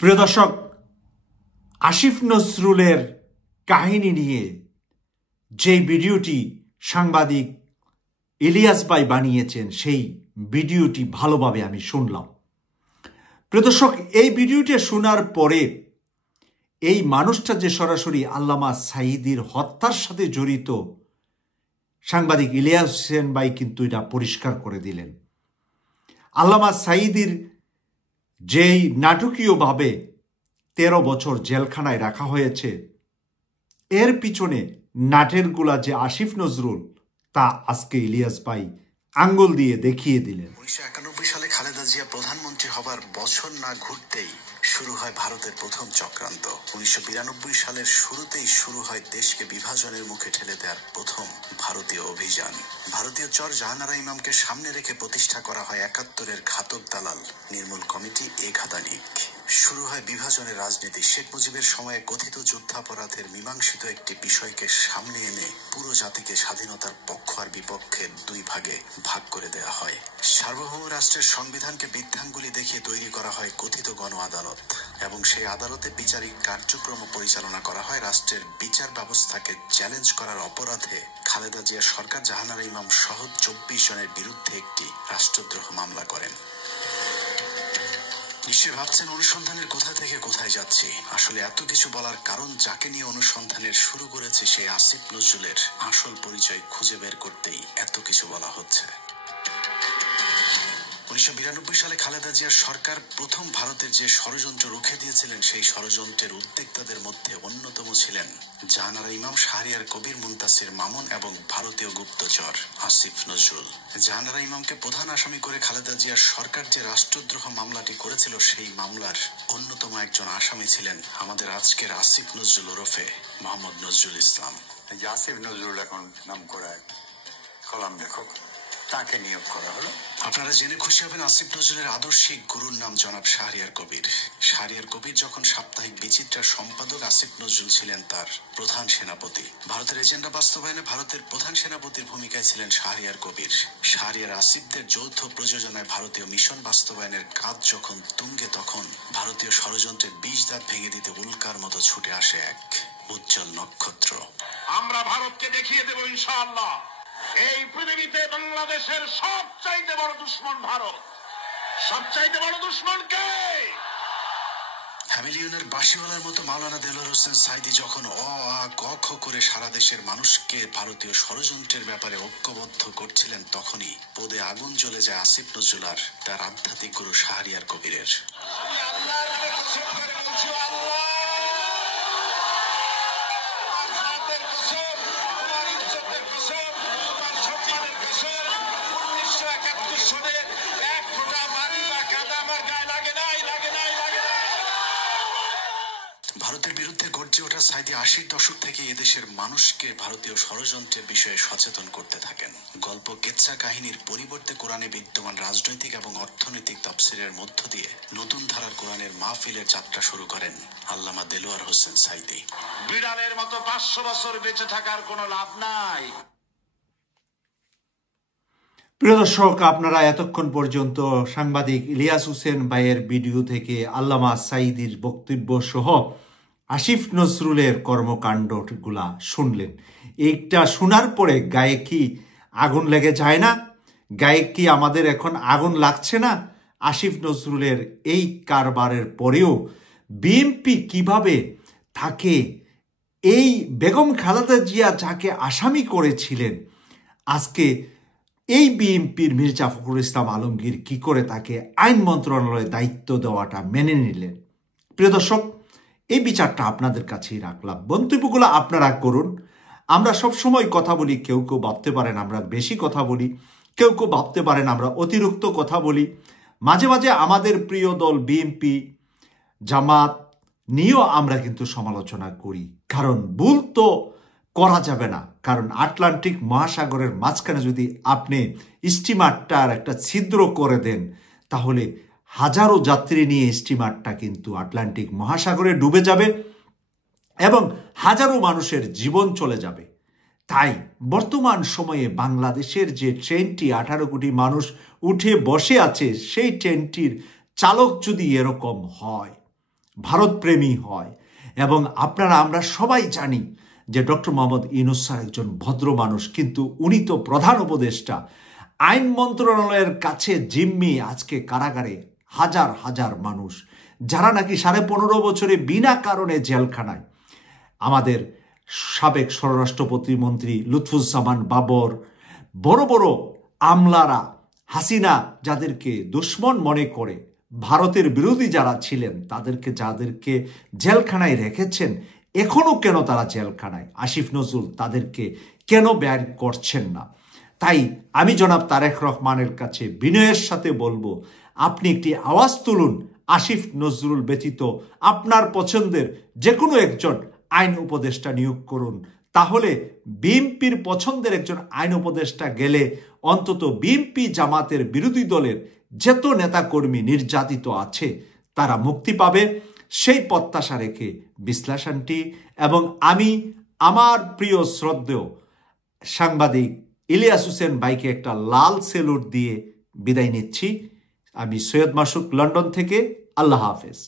প্রিয় দর্শক, আসিফ নজরুলের কাহিনী নিয়ে যে ভিডিওটি সাংবাদিক ইলিয়াস ভাই বানিয়েছেন, সেই ভিডিওটি ভালোভাবে আমি শুনলাম। প্রিয় দর্শক, এই ভিডিওটি শোনার পরে এই মানুষটা যে সরাসরি আল্লামা সাঈদীর হত্যার সাথে জড়িত, সাংবাদিক ইলিয়াস হোসেন ভাই কিন্তু এটা পরিষ্কার করে দিলেন। আল্লামা সাঈদীর যেই নাটকীয়ভাবে 13 বছর জেলখানায় রাখা হয়েছে, এর পিছনে নাটেরগুলা যে আসিফ নজরুল, তা আজকে ইলিয়াস ভাই আঙ্গুল দিয়ে দেখিয়ে দিলেন। 1991 সালে খালেদা জিয়া প্রধানমন্ত্রী হবার বছর না ঘুরতেই শুরু হয় ভারতের প্রথম চক্রান্ত। 1992 সালের শুরুতেই শুরু হয় দেশকে বিভাজনের মুখে ঠেলে দেওয়ার প্রথম ভারতীয় অভিযান। ভারতীয় চর জাহানারা ইমামকে সামনে রেখে প্রতিষ্ঠা করা হয় 71-এর ঘাতক দালাল নির্মূল কমিটি এঘাদানিক। শুরু হয় বিভাজনের রাজনীতি। শেখ মুজিবের সময়ে কথিত যুদ্ধাপরাধের মীমাংসিত একটি বিষয়কে সামনে এনে পুরো জাতিকে স্বাধীনতার পক্ষ আর বিপক্ষের দুই ভাগে ভাগ করে দেওয়া হয়। সার্বভৌম রাষ্ট্রের সংবিধানকে বৃদ্ধাঙ্গুলি দেখিয়ে তৈরি করা হয় কথিত গণ আদালত, এবং সেই আদালতে বিচারিক কার্যক্রম পরিচালনা করা হয় রাষ্ট্রের বিচার ব্যবস্থাকে চ্যালেঞ্জ করার অপরাধে খালেদা জিয়া সরকার জাহানারা ইমাম সহ 24 জনের বিরুদ্ধে একটি রাষ্ট্রদ্রোহ মামলা করেন। নিশ্চয়ই ভাবছেন অনুসন্ধানের কোথা থেকে কোথায় যাচ্ছি। আসলে এত কিছু বলার কারণ, যাকে নিয়ে অনুসন্ধানের শুরু করেছে সেই আসিফ নজরুলের আসল পরিচয় খুঁজে বের করতেই এত কিছু বলা হচ্ছে। 1992 সালে খালেদা জিয়ার সরকার প্রথম ভারতের যে ষড়যন্ত্র রুখে দিয়েছিলেন, সেই ষড়যন্ত্রের উদ্যোক্তাদের মধ্যে অন্যতম ছিলেন জাহানারা ইমাম, শাহরিয়ার কবির, মুনতাসির মামুন এবং ভারতীয় গুপ্তচর আসিফ নজরুল। জাহানারা ইমামকে প্রধান আসামি করে খালেদা জিয়ার সরকার যে রাষ্ট্রদ্রোহ মামলাটি করেছিল, সেই মামলার অন্যতম একজন আসামি ছিলেন আমাদের আজকের আসিফ নজরুল ওরফে মোহাম্মদ নজরুল ইসলাম। আসিফ নজরুল এখন নাম করায় কলাম লেখক, তাকে নিয়োগ করা হলো। আপনারা জেনে খুশি হবেন, আসিফ নজরুলের আদর্শিক গুরুর নাম জনাব শাহরিয়ার কবির। শাহরিয়ার কবির যখন সাপ্তাহিক বিচিত্রার সম্পাদক, আসিফ নজরুল ছিলেন তার প্রধান সেনাপতি। ভারতের এজেন্ডা বাস্তবায়নে ভারতের প্রধান সেনাপতির ভূমিকায় ছিলেন শাহরিয়ার কবির। শাহরিয়ার আসিফদের যৌথ প্রযোজনায় ভারতীয় মিশন বাস্তবায়নের কাজ যখন তুঙ্গে, তখন ভারতীয় ষড়যন্ত্রের বিষ দাঁত ভেঙে দিতে উল্কার মতো ছুটে আসে এক উজ্জ্বল নক্ষত্র। আমরা ভারতকে দেখিয়ে দেব ইনশাআল্লাহ, এই পৃথিবীতে বাংলাদেশের সবচাইতে বড় দুশ্মন ভারত। সবচাইতে বড় দুশ্মন কে? হ্যামিলিয়নের বাঁশিওয়ালার মতো মাওলানা দেলোয়ার হোসেন সাঈদী যখন অ আ ক খ করে সারা দেশের মানুষকে ভারতীয় ষড়যন্ত্রের ব্যাপারে ঐক্যবদ্ধ করছিলেন, তখনই পদে আগুন জ্বলে যায় আসিফ নজরুল আর তার আধ্যাত্মিক গুরু শাহরিয়ার কবিরের। ভারতের বিরুদ্ধে গর্জে ওঠা সাঈদী 80-র দশক থেকে এদেশের মানুষকে ভারতীয় ষড়যন্ত্রের বিষয়ে সচেতন করতে থাকেন। গল্প, কেচ্ছা কাহিনীর পরিবর্তে কোরআনে বিদ্যমান রাজনৈতিক এবং অর্থনৈতিক তাফসীরের মধ্য দিয়ে নতুন ধারার কোরআনের মাহফিলের যাত্রা শুরু করেন আল্লামা দেলোয়ার হোসেন সাঈদী। বিড়ালের মতো 500 বছর বেঁচে থাকার কোনো লাভ নাই। প্রিয় দর্শক, আপনারা এতক্ষণ পর্যন্ত সাংবাদিক ইলিয়াস হোসেন ভাইয়ের ভিডিও থেকে আল্লামা সাঈদীর বক্তব্য সহ আসিফ নজরুলের কর্মকাণ্ডগুলা শুনলেন। এইটা শোনার পরে গায়ে কি আগুন লেগে যায় না? গায়ে কি আমাদের এখন আগুন লাগছে না? আসিফ নজরুলের এই কারবারের পরেও বিএনপি কিভাবে তাকে, এই বেগম খালেদা জিয়া যাকে আসামি করেছিলেন, আজকে এই বিএনপির মির্জা ফখরুল ইসলাম আলমগীর কি করে তাকে আইন মন্ত্রণালয়ে দায়িত্ব দেওয়াটা মেনে নিলেন? প্রিয় দর্শক, এই বিচারটা আপনাদের কাছেই রাখলাম। মন্তব্যগুলো আপনারা করুন। আমরা সবসময় কথা বলি, কেউ কেউ ভাবতে পারেন আমরা বেশি কথা বলি, কেউ কেউ ভাবতে পারেন আমরা অতিরিক্ত কথা বলি। মাঝে মাঝে আমাদের প্রিয় দল বিএনপি, জামাত নিয়েও আমরা কিন্তু সমালোচনা করি, কারণ ভুল তো করা যাবে না। কারণ আটলান্টিক মহাসাগরের মাঝখানে যদি আপনি স্টিমারটার একটা ছিদ্র করে দেন, তাহলে হাজারো যাত্রী নিয়ে স্টিমারটা কিন্তু আটলান্টিক মহাসাগরে ডুবে যাবে এবং হাজারো মানুষের জীবন চলে যাবে। তাই বর্তমান সময়ে বাংলাদেশের যে ট্রেনটি 18 কোটি মানুষ উঠে বসে আছে, সেই ট্রেনটির চালক যদি এরকম হয়, ভারতপ্রেমী হয়। এবং আমরা সবাই জানি যে ডক্টর মোহাম্মদ ইউনূস স্যার একজন ভদ্র মানুষ, কিন্তু উনি তো প্রধান উপদেষ্টা। আইন মন্ত্রণালয়ের কাছে জিম্মি আজকে কারাগারে হাজার হাজার মানুষ, যারা নাকি 15.5 বছরে বিনা কারণে জেলখানায়। আমাদের সাবেক স্বরাষ্ট্র প্রতিমন্ত্রী লুৎফুজ্জামান বাবর, বড় বড় আমলারা, হাসিনা যাদেরকে দুশ্মন মনে করে, ভারতের বিরোধী যারা ছিলেন, যাদেরকে জেলখানায় রেখেছেন, এখনও কেন তারা জেলখানায়? আসিফ নজরুল তাদেরকে কেন বের করছেন না? তাই আমি জনাব তারেক রহমানের কাছে বিনয়ের সাথে বলবো, আপনি একটি আওয়াজ তুলুন, আসিফ নজরুল ব্যতীত আপনার পছন্দের যে কোনো একজন আইন উপদেষ্টা নিয়োগ করুন। তাহলে বিএনপির পছন্দের একজন আইন উপদেষ্টা গেলে অন্তত বিএনপি জামাতের বিরোধী দলের যত নেতাকর্মী নির্যাতিত আছে তারা মুক্তি পাবে। সেই প্রত্যাশা রেখে বিশ্লেষণটি এবং আমি আমার প্রিয় শ্রদ্ধেয় সাংবাদিক ইলিয়াস হোসেন ভাইকে একটা লাল সেলুট দিয়ে বিদায় নিচ্ছি। আমি সৈয়দ মাসুক, লন্ডন থেকে। আল্লাহ হাফেজ।